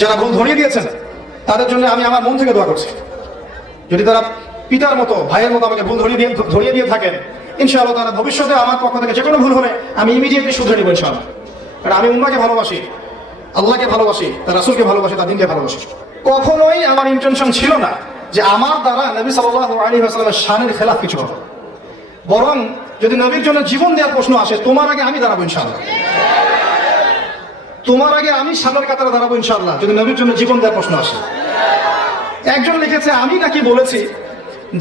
যারা ভুল ধরিয়ে দিয়েছেন তাদের জন্য আমি আমার মন থেকে দোয়া করছি। যদি তারা পিতার মতো ভাইয়ের মতো আমাকে ভুল ধরিয়ে দিয়ে থাকেন, ইনশাআল্লাহ তারা ভবিষ্যতে আমার পক্ষ থেকে যে কোনো ভুল হলে আমি ইমিডিয়েটলি শুধরে নিব ইনশাআল্লাহ। কারণ আমি উম্মাহকে ভালোবাসি, আল্লাহকে ভালোবাসি, তার রাসূলকে ভালোবাসি, তার দ্বীনকে ভালোবাসি। কখনোই আমার ইন্টেনশন ছিল না যে আমার দ্বারা নবী সাল্লাল্লাহু আলাইহি ওয়াসাল্লামের শানের খেলাফ কিছু হবে। বরং যদি নবীর জন্য জীবন দেওয়ার প্রশ্ন আসে, তোমার আগে আমি দাঁড়াবো ইনশাআল্লাহ, তোমার আগে আমি সামনের কাতারে দাঁড়াবো ইনশাআল্লাহ, যদি নবীর জন্য জীবন দেওয়ার প্রশ্ন আসে। একজন লিখেছে, আমি নাকি বলেছি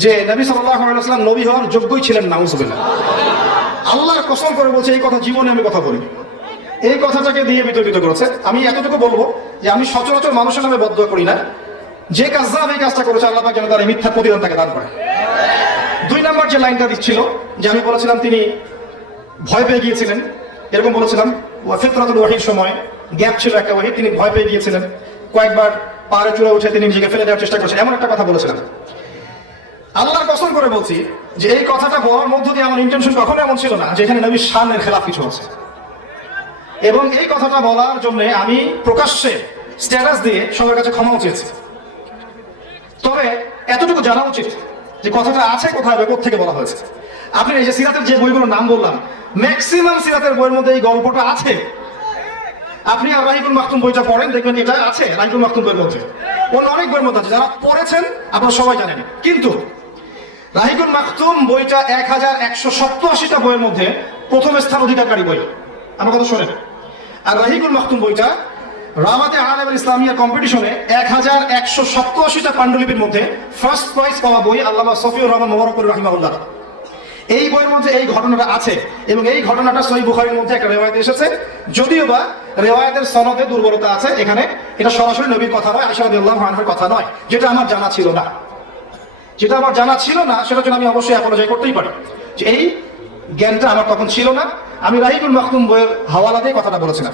যে নবী সাল্লাল্লাহু আলাইহি ওয়াসাল্লাম নবী হওয়ার যোগ্যই ছিলেন না। নাউযুবিল্লাহ। আল্লাহর কসম করে বলছে, এই কথা জীবনে আমি কথা বলি। এই কথাটাকে দিয়ে বিতর্কিত করেছে। আমি এতটুকু বলবো যে আমি সচরাচর মানুষের নামে বদদুয়া করি না। যে কাজটা এই কাজটা করেছে, আল্লাহ পাক যেন তার মিথ্যা প্রতিদান তাকে দান করে। 2 নম্বর যে লাইনটা দিচ্ছিল, যে আমি বলেছিলাম তিনি ভয় পেয়ে গিয়েছিলেন, এরকম বলেছিলাম। ফিতরাতুল ওয়াহির সময় গ্যাপ ছিল একটা ওয়াহি, তিনি ভয় পেয়ে গিয়েছিলেন, কয়েকবার পাহাড়ে চূড়া উঠে তিনি নিজেকে ফেলে দেওয়ার চেষ্টা করেছেন, এমন একটা কথা বলেছিলাম। আল্লাহর কসম করে বলছি যে এই কথাটা বলার মধ্য দিয়ে আমার ইন্টেনশন কখনো এমন ছিল না যে এখানে নবীর শানের খেলাফ কিছু আছে। এবং এই কথাটা বলার জন্য আমি প্রকাশ্যে স্ট্যাটাস দিয়ে সবার কাছে ক্ষমাও চেয়েছি। তবে এতটুকু জানা উচিত যে কথাটা আছে কোথায় বা কোথা থেকে বলা হয়েছে। আপনি এই যে সিরাতের যে বইগুলোর নাম বললাম, ম্যাক্সিমাম সিরাতের বইয়ের মধ্যে এই গল্পটা আছে। আপনি আর রাহিকুল মাকতুম বইটা পড়েন, দেখবেন এটা আছে রাহিকুল মাকতুম বইয়ের মধ্যে, অন্য অনেক বইয়ের মধ্যে আছে, যারা পড়েছেন আপনারা সবাই জানেন। কিন্তু রাহিকুল মাকতুম বইটা 1187টা বইয়ের মধ্যে প্রথম স্থান অধিকারী বই। আমার কথা শোনেন। আর রাহিকুল মাকতুম বইটা রামাতে আলেম ইসলামিয়া কম্পিটিশনে 1187টা পাণ্ডুলিপির মধ্যে ফার্স্ট প্রাইজ পাওয়া বই আল্লামা সফিউর রহমান মোবারকুর রাহিমাহুল্লাহ। এই বইয়ের মধ্যে এই ঘটনাটা আছে এবং এই ঘটনাটা সহিহ বুখারীর মধ্যে একটা রিওয়ায়াতে এসেছে। যদিও বা রিওয়ায়াতের সনদে দুর্বলতা আছে, এখানে এটা সরাসরি নবীর কথা নয়, আয়েশা রাদিয়াল্লাহু আনহার কথা নয়, যেটা আমার জানা ছিল না। যেটা আমার জানা ছিল না সেটার জন্য আমি অবশ্যই অ্যাপোলজাইজ করতেই পারি যে এই জ্ঞানটা আমার তখন ছিল না। আমি রাহিকুল মাকতুম বইয়ের হাওয়ালা দিয়ে কথাটা বলেছিলাম।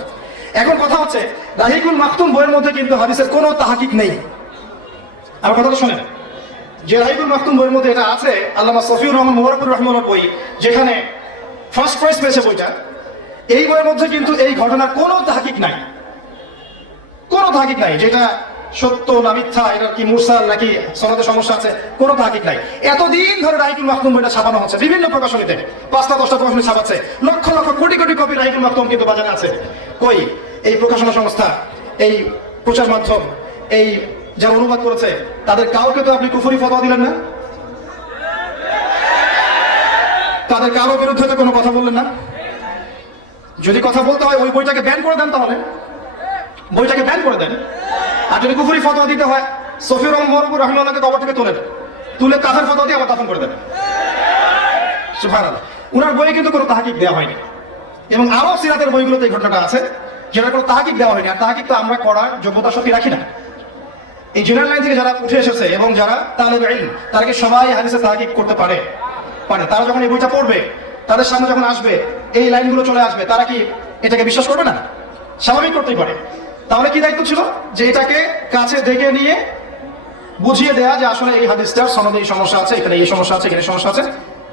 এখন কথা হচ্ছে, রাহিকুল মাকতুম বইয়ের মধ্যে কিন্তু হাদিসের কোনো তাহকিক নেই। আমার কথাটা শোনেন, যে রাহিকুল মাকতুম বইয়ের মধ্যে এটা আছে আল্লামা সফিউর রহমান মোবারকুর রাহিমাহুল্লাহ বই, যেখানে ফার্স্ট প্রাইজ পেয়েছে বইটা, এই বইয়ের মধ্যে কিন্তু এই ঘটনার কোনো তাহকিক নাই, কোনো তাহকিক নাই। যেটা সত্য না মিথ্যা, এটা কি মুরসাল নাকি সনদে সমস্যা আছে, কোনো তাহকিক নাই। এতদিন ধরে রাহিকুল মাকতুম বইটা ছাপানো হচ্ছে বিভিন্ন প্রকাশনীতে, 5টা 10টা প্রকাশনী ছাপাচ্ছে, লক্ষ লক্ষ কোটি কোটি কপি রাহিকুল মাকতুম কিন্তু বাজারে আছে। কই এই প্রকাশনা সংস্থা, এই প্রচার মাধ্যম, এই যারা অনুবাদ করেছে, তাদের কাউকে তো আপনি কুফরি ফতোয়া দিলেন না, তাদের কারো বিরুদ্ধে তো কোনো কথা বললেন না। যদি কথা বলতে হয় ওই বইটাকে ব্যান করে দেন, তাহলে বইটাকে ব্যান করে দেন। আর যদি কুফরি ফতোয়া দিতে হয়, সফিউর রহমান মোবারকুর রাহিমাহুল্লাহকে কবর থেকে তুলে কাফের ফতোয়া দিয়ে আবার দাফন করে দেন। সুবহানাল্লাহ। উনার বইয়ে কিন্তু কোনো তাহকিক দেওয়া হয়নি। এবং আরো সিরাতের বইগুলোতে এই ঘটনাটা আছে যেটা কোনো তাহকিক দেওয়া হয়নি। আর তাহকিক তো আমরা করার যোগ্যতা শক্তি রাখি না। এই জেনারেল লাইন থেকে যারা উঠে এসেছে এবং যারা তালেব ইলম, তারা কি সবাই হাদিসের তাহকিক করতে পারে? তারা যখন এই বইটা পড়বে, তাদের সামনে যখন আসবে এই লাইনগুলো চলে আসবে, তারা কি এটাকে বিশ্বাস করবে না? স্বাভাবিক করতেই পারে। তাহলে কি দায়িত্ব ছিল? যে এটাকে কাছে দেখে নিয়ে বুঝিয়ে দেয়া যে আসলে এই হাদিসটার সনদে এই সমস্যা আছে, এখানে এই সমস্যা আছে, এখানে সমস্যা আছে,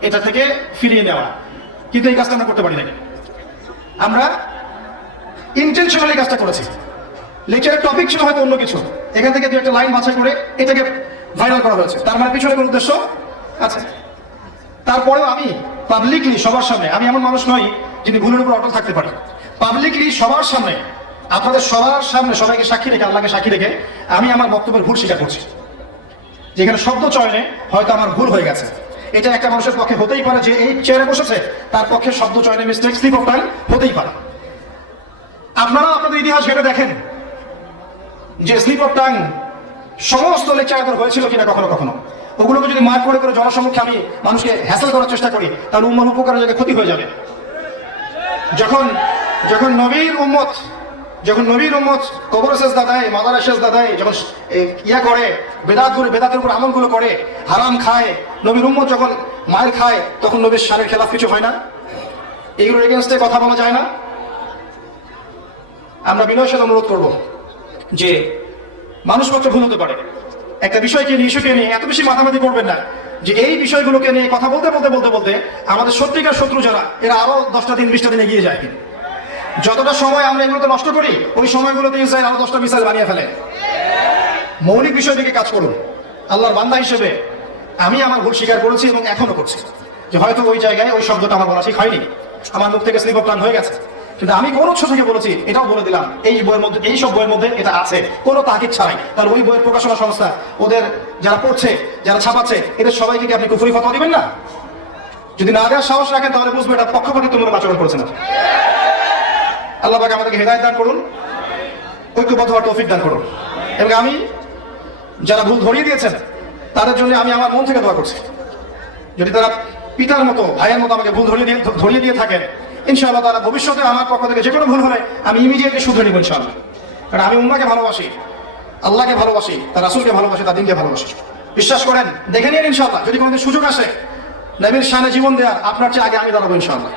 এটা থেকে ফিরিয়ে নেওয়া। কিন্তু এই কাজটা আমরা করতে পারি না। আমরা ইন্টেনশনালি কাজটা করেছি। লেকচারের টপিক ছিল হয়তো অন্য কিছু, এখান থেকে 2-একটা লাইন বাছাই করে এটাকে ভাইরাল করা হয়েছে। তার মানে পিছনে কোনো উদ্দেশ্য আছে। তারপরেও আমি পাবলিকলি সবার সামনে, আমি এমন মানুষ নই যিনি ভুলের উপর অটল থাকতে পারি, পাবলিকলি সবার সামনে, আপনাদের সবার সামনে সবাইকে সাক্ষী রেখে, আল্লাহকে সাক্ষী রেখে আমি আমার বক্তব্যের ভুল স্বীকার করছি। যেখানে শব্দ চয়নে হয়তো আমার ভুল হয়ে গেছে, এটা একটা মানুষের পক্ষে হতেই পারে। যে এই চেয়ারে বসেছে তার পক্ষে শব্দ চয়নে মিস্টেক, স্লিপ অফ টাং হতেই পারে। আপনারা আপনাদের ইতিহাস ঘেটে দেখেন যে স্লিপ অফ টাং সমস্ত লেকচার হয়েছিল কিনা কখনো কখনো। ওগুলোকে যদি মার্ক করে করে জনসম্মুখে আমি মানুষকে হ্যাসেল করার চেষ্টা করি, তাহলে উম্মার উপকারের জায়গায় ক্ষতি হয়ে যাবে। যখন নবীর উম্মত কবর সেজদা দেয়, মাজারে সেজদা দেয়, যখন ইয়া করে বেদাতের উপর আমলগুলো করে, হারাম খায়, নবীর উম্মত যখন মায়ের খায়, তখন নবীর শানের খেলাফ কিছু হয় না? এইগুলোর এগেনস্টে কথা বলা যায় না? আমরা বিনয়ের সাথে অনুরোধ করবো যে মানুষ মাত্র ভুল হতে পারে। একটা বিষয়কে নিয়ে, ইস্যুকে নিয়ে এত বেশি মাথামাতি করবেন না যে এই বিষয়গুলোকে নিয়ে কথা বলতে আমাদের সত্যিকার শত্রু যারা, এরা আরো 10টা দিন 20টা দিন এগিয়ে যায়। যতটা সময় আমরা এগুলোতে নষ্ট করি, ওই সময়গুলোতে ইসরায়েল আরো 10টা মিসাইল বানিয়ে ফেলে। মৌলিক বিষয় দিকে কাজ করুন। আল্লাহর বান্দা হিসেবে আমি আমার ভুল স্বীকার করেছি এবং এখনো করছি, যে হয়তো ওই জায়গায় ওই শব্দটা আমার বলা ঠিক হয়নি, আমার মুখ থেকে স্লিপ অফ টাং হয়ে গেছে। কিন্তু আমি কোন উৎস থেকে বলেছি এটাও বলে দিলাম, এই বইয়ের মধ্যে, এই সব বইয়ের মধ্যে এটা আছে, কোনো তাকিদ ছাড়াই। তাহলে ওই বইয়ের প্রকাশনা সংস্থা, ওদের যারা পড়ছে, যারা ছাপাচ্ছে, এদের সবাইকে কি আপনি কুফরি ফতোয়া দিবেন না? যদি না দেওয়ার সাহস রাখেন তাহলে বুঝবে এটা পক্ষপাতিত্বমূলক আচরণ করেছেন। আল্লাহ পাক আমাদেরকে হেদায়েত দান করুন, ঐক্যবদ্ধ হওয়ার তৌফিক দান করুন। এবং আমি যারা ভুল ধরিয়ে দিয়েছেন তাদের জন্য আমি আমার মন থেকে দোয়া করছি। যদি তারা পিতার মতো, ভাইয়ের মতো আমাকে ভুল ধরিয়ে দিয়ে থাকেন, ইনশাআল্লাহ তারা ভবিষ্যতে আমার পক্ষ থেকে যে কোনো ভুল হলে আমি ইমিডিয়েটলি শুধরে নিব ইনশাআল্লাহ। কারণ আমি উম্মাহকে ভালোবাসি, আল্লাহকে ভালোবাসি, তার রাসূলকে ভালোবাসি, তার দ্বীনকে ভালোবাসি। বিশ্বাস করেন, দেখে নিন ইনশাআল্লাহ, যদি কোনোদিন সুযোগ আসে নবীর শানে জীবন দেওয়ার, আপনার চেয়ে আগে আমি দাঁড়াবো ইনশাআল্লাহ।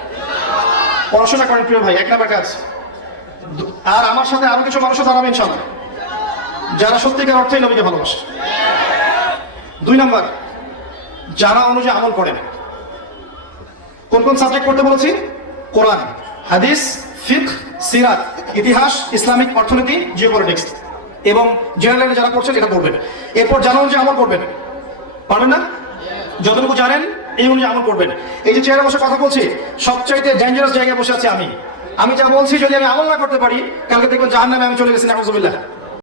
পড়াশোনা করেন প্রিয় ভাই, 1 নাম্বার কাজ। আর আমার সাথে আরো কিছু মানুষও দাঁড়াবে ইনশাআল্লাহ, যারা সত্যিকার অর্থেই নবীকে ভালোবাসে। 2 নাম্বার, যারা অনুযায়ী আমল করেন। কোন কোন সাবজেক্ট পড়তে বলেছি? কোরআন, হাদিস, ফিকহ, সিরাত, ইতিহাস, ইসলামিক অর্থনীতি, জিওপলিটিক্স এবং জেনারেল যারা পড়ছেন এটা পড়বেন। এরপর জানা অনুযায়ী আমল করবেন, পারবেন না? যতটুকু জানেন এই অনুযায়ী আমল করবেন। এই যে চেয়ারে বসে কথা বলছি, সবচাইতে ডেঞ্জারাস জায়গায় বসে আছি আমি। আমি যা বলছি যদি আমি আমল না করতে পারি, কালকে দেখবেন জাহান্নামে আমি চলে গেছি, নাউজুবিল্লাহ।